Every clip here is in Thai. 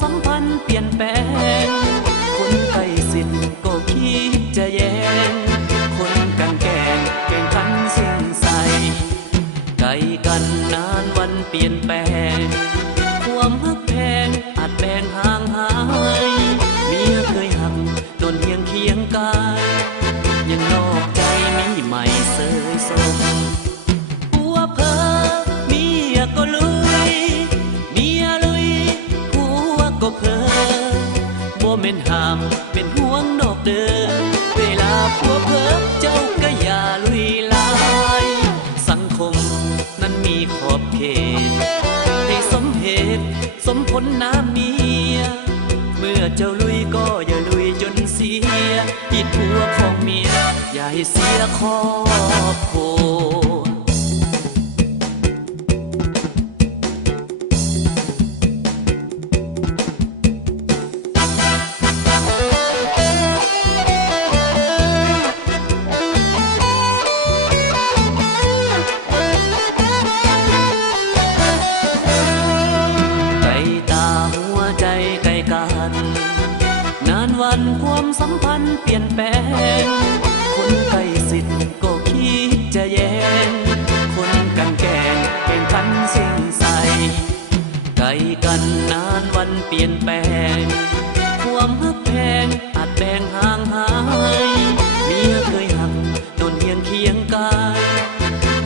สัมพันธ์เปลี่ยนแปลงคนใกล้ชิดก็คิดจะแย่งคนกันแกล้งแข่งขันสิ่งใส่ไกลกันนานวันเปลี่ยนแปลงความฮักแพงอาจแบ่งห่างหายเมียเคยหักโดนเฮียงเคียงกายยังนอกใจมีใหม่เสยสมผัวเพ้อเมียก็ลุยเมียลุยผัวก็เพ้อบ่แม่นห้ามเป็นห่วงนอกเดินเวลาผัวเพ้อเจ้าก็อย่าลุยลายสังคมนั้นมีขอบเขตให้สมเหตุสมผลน้ำเมียเมื่อเจ้าลุยก็อย่าลุยจนเสียติดผัวของเมียอย่าให้เสียครอบครัววันความสัมพันธ์เปลี่ยนแปลงคนใกล้ชิดก็คิดจะแย่งคนกันแกล้งแข่งขันสิ่งใส่ไกลกันนานวันเปลี่ยนแปลงความฮักแพงอาจแบ่งห่างหายเมียเคยหักโดนเฮียงเคียงกาย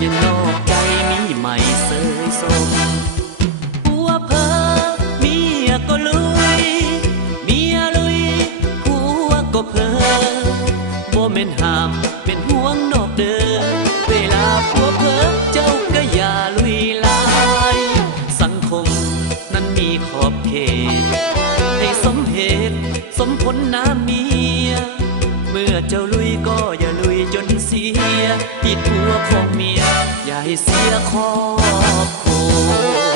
ยังนอกใจมีใหม่เสยสมผัวเพ้อเมียก็ลุยก็เพ้อบ่แม่นห้ามเป็นห่วงนอกเดินเวลาผัวเพ้อเจ้าก็อย่าลุยลายสังคมนั้นมีขอบเขตให้สมเหตุสมผลน้ำเมียเมื่อเจ้าลุยก็อย่าลุยจนเสียติดผัวของเมียอย่าให้เสียครอบครัว